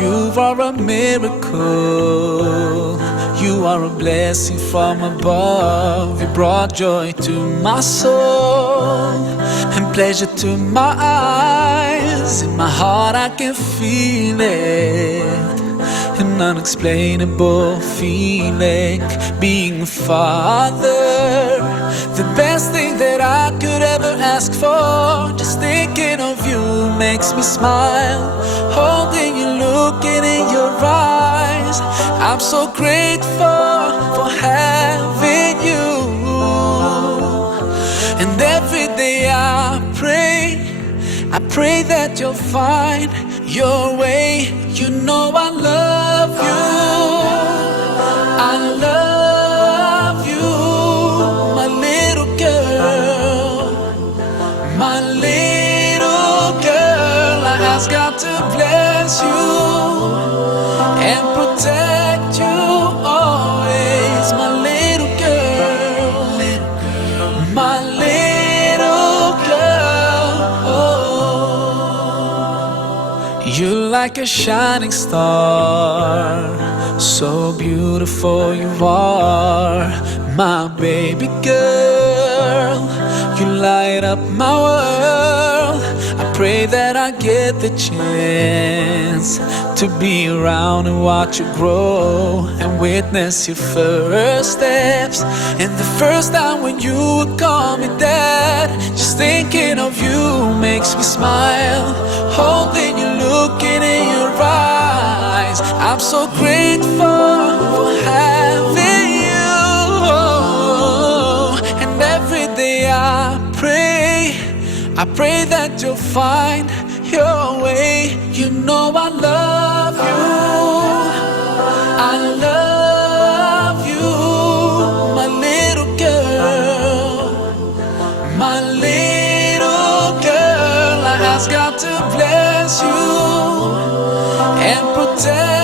You are a miracle. You are a blessing from above. You brought joy to my soul and pleasure to my eyes. In my heart I can feel it, an unexplainable feeling. Being a father, the best thing that I could ever ask for. Just thinking of you makes me smile. Holding you, looking in your eyes, I'm so grateful for having you. And every day I pray that you'll find your way. You know I love you, I love you, my little girl, my little girl. I ask God to bless you and protect you always, my little girl, my little girl. Oh. You're like a shining star, so beautiful you are, my baby girl. You light up my world. I pray that I get the chance to be around and watch you grow and witness your first steps. And the first time when you would call me dad, just thinking of you makes me smile. Holding you, looking in your eyes, I'm so grateful for having you. And every day I pray that you'll find your way. You know I love you, I love you, my little girl, my little girl. I ask God to bless you and protect